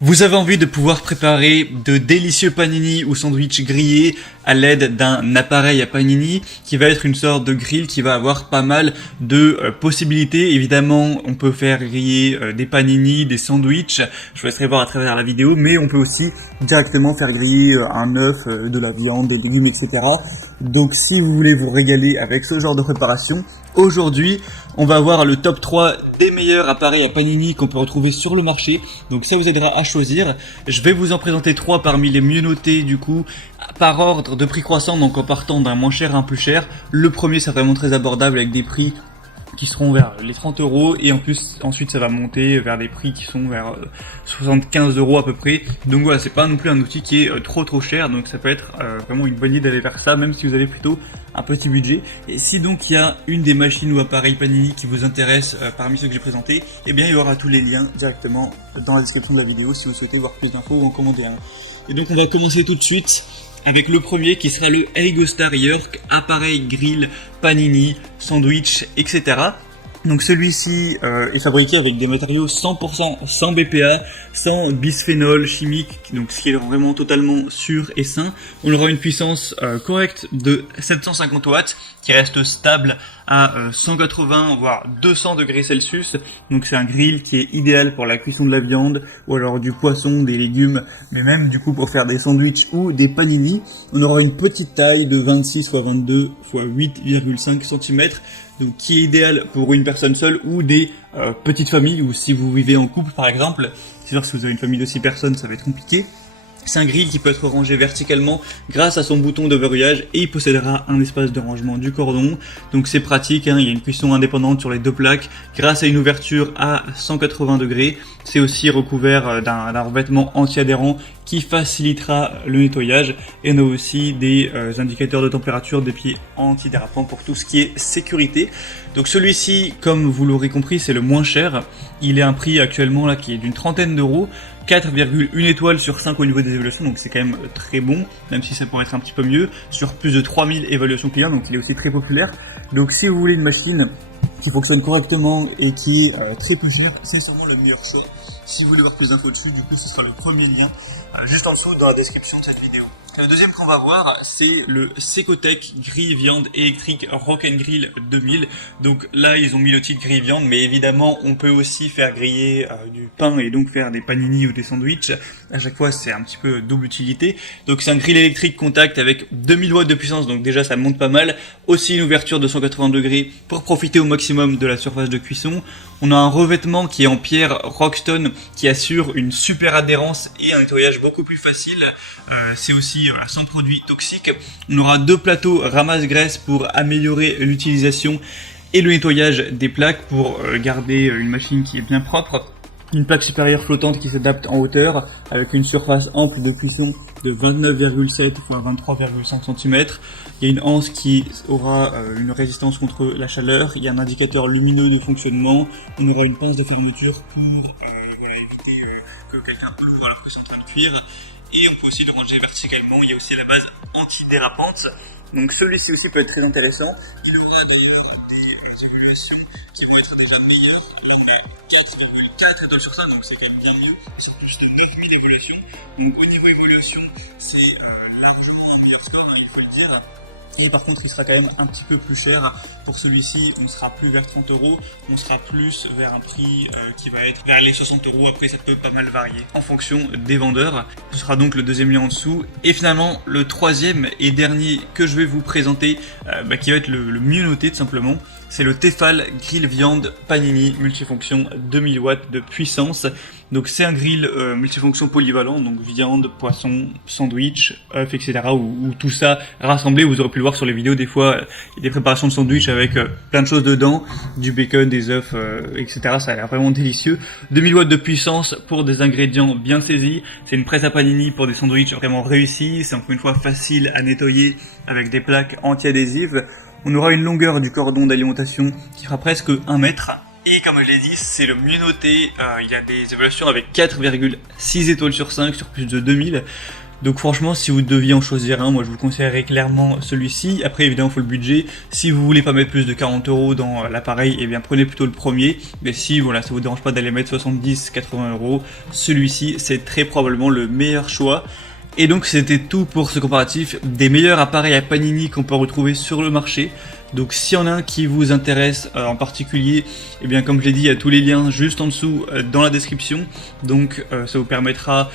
Vous avez envie de pouvoir préparer de délicieux panini ou sandwichs grillés à l'aide d'un appareil à panini qui va être une sorte de grill qui va avoir pas mal de possibilités. Évidemment, on peut faire griller des panini, des sandwichs, je vous laisserai voir à travers la vidéo, mais on peut aussi directement faire griller un œuf, de la viande, des légumes, etc. Donc si vous voulez vous régaler avec ce genre de préparation, aujourd'hui, on va voir le top 3 des meilleurs appareils à panini qu'on peut retrouver sur le marché. Donc ça vous aidera à choisir. Je vais vous en présenter 3 parmi les mieux notés du coup, par ordre de prix croissant, donc en partant d'un moins cher à un plus cher. Le premier, c'est vraiment très abordable avec des prix qui seront vers les 30 € et en plus ensuite ça va monter vers des prix qui sont vers 75 € à peu près. Donc voilà, c'est pas non plus un outil qui est trop cher, donc ça peut être vraiment une bonne idée d'aller vers ça, même si vous avez plutôt un petit budget. Et si donc il y a une des machines ou appareils Panini qui vous intéresse parmi ceux que j'ai présentés, eh bien il y aura tous les liens directement dans la description de la vidéo si vous souhaitez voir plus d'infos ou en commander un. Et donc on va commencer tout de suite avec le premier qui sera le Eigostar York, appareil grill, panini, sandwich, etc. Donc celui-ci est fabriqué avec des matériaux 100% sans BPA, sans bisphénol chimique, donc ce qui est vraiment totalement sûr et sain. On aura une puissance correcte de 750 watts qui reste stable à 180 voire 200 degrés Celsius. Donc c'est un grill qui est idéal pour la cuisson de la viande ou alors du poisson, des légumes, mais même du coup pour faire des sandwichs ou des panini. On aura une petite taille de 26 x 22 x 8,5 cm. Donc qui est idéal pour une personne seule ou des petites familles, ou si vous vivez en couple par exemple. C'est sûr que si vous avez une famille de 6 personnes, ça va être compliqué. C'est un grill qui peut être rangé verticalement grâce à son bouton de verrouillage et il possédera un espace de rangement du cordon. Donc c'est pratique, hein, il y a une cuisson indépendante sur les deux plaques grâce à une ouverture à 180 degrés. C'est aussi recouvert d'un revêtement anti-adhérent qui facilitera le nettoyage. Et on a aussi des indicateurs de température, des pieds antidérapants pour tout ce qui est sécurité. Donc celui-ci, comme vous l'aurez compris, c'est le moins cher. Il est un prix actuellement là qui est d'une trentaine d'euros. 4,1 étoiles sur 5 au niveau des évaluations, donc c'est quand même très bon, même si ça pourrait être un petit peu mieux, sur plus de 3000 évaluations clients, donc il est aussi très populaire. Donc si vous voulez une machine qui fonctionne correctement et qui est très peu chère, c'est sûrement le meilleur choix. Si vous voulez voir plus d'infos dessus, du coup ce sera le premier lien juste en dessous dans la description de cette vidéo. Le deuxième qu'on va voir, c'est le Secotech grille viande électrique Rock and Grill 2000. Donc là, ils ont mis le titre grille viande, mais évidemment, on peut aussi faire griller du pain et donc faire des panini ou des sandwichs. À chaque fois, c'est un petit peu double utilité. Donc c'est un grill électrique contact avec 2000 watts de puissance, donc déjà ça monte pas mal. Aussi une ouverture de 180 degrés pour profiter au maximum de la surface de cuisson. On a un revêtement qui est en pierre Rockstone qui assure une super adhérence et un nettoyage beaucoup plus facile. C'est aussi sans produits toxiques. On aura deux plateaux ramasse-graisse pour améliorer l'utilisation et le nettoyage des plaques pour garder une machine qui est bien propre. Une plaque supérieure flottante qui s'adapte en hauteur avec une surface ample de cuisson de 29,7 x 23,5 cm. Il y a une anse qui aura une résistance contre la chaleur. Il y a un indicateur lumineux de fonctionnement. On aura une pince de fermeture pour éviter que quelqu'un ouvre alors que c'est en train de cuire. Et on peut aussi le ranger verticalement. Il y a aussi la base antidérapante. Donc celui-ci aussi peut être très intéressant. Il aura d'ailleurs des évaluations qui vont être déjà meilleures. Là on est 4,4 étoiles sur 5, donc c'est quand même bien mieux. C'est plus de 9000 évaluations. Donc au niveau évaluation, c'est largement un meilleur score, hein, il faut le dire. Et par contre, il sera quand même un petit peu plus cher. Pour celui-ci, on sera plus vers 30 €, on sera plus vers un prix qui va être vers les 60 €. Après, ça peut pas mal varier en fonction des vendeurs. Ce sera donc le deuxième lien en dessous. Et finalement, le troisième et dernier que je vais vous présenter, qui va être le mieux noté tout simplement, c'est le Tefal Grill Viande Panini multifonction 2000 watts de puissance. Donc c'est un grill multifonction polyvalent, donc viande, poisson, sandwich, œufs, etc. Ou tout ça rassemblé. Vous aurez pu le voir sur les vidéos, des fois il y a des préparations de sandwich avec plein de choses dedans, du bacon, des œufs, etc. Ça a l'air vraiment délicieux. 2000 watts de puissance pour des ingrédients bien saisis. C'est une presse à panini pour des sandwichs vraiment réussis. C'est encore une fois facile à nettoyer avec des plaques anti-adhésives. On aura une longueur du cordon d'alimentation qui fera presque 1 mètre. Et comme je l'ai dit, c'est le mieux noté. Il y a des évaluations avec 4,6 étoiles sur 5 sur plus de 2000. Donc franchement, si vous deviez en choisir un, moi je vous conseillerais clairement celui-ci. Après évidemment il faut le budget. Si vous voulez pas mettre plus de 40 € dans l'appareil, eh bien prenez plutôt le premier. Mais si voilà, ça vous dérange pas d'aller mettre 70-80 €, celui-ci c'est très probablement le meilleur choix. Et donc c'était tout pour ce comparatif des meilleurs appareils à Panini qu'on peut retrouver sur le marché. Donc s'il y en a un qui vous intéresse en particulier, eh bien comme je l'ai dit, il y a tous les liens juste en dessous dans la description. Donc ça vous permettra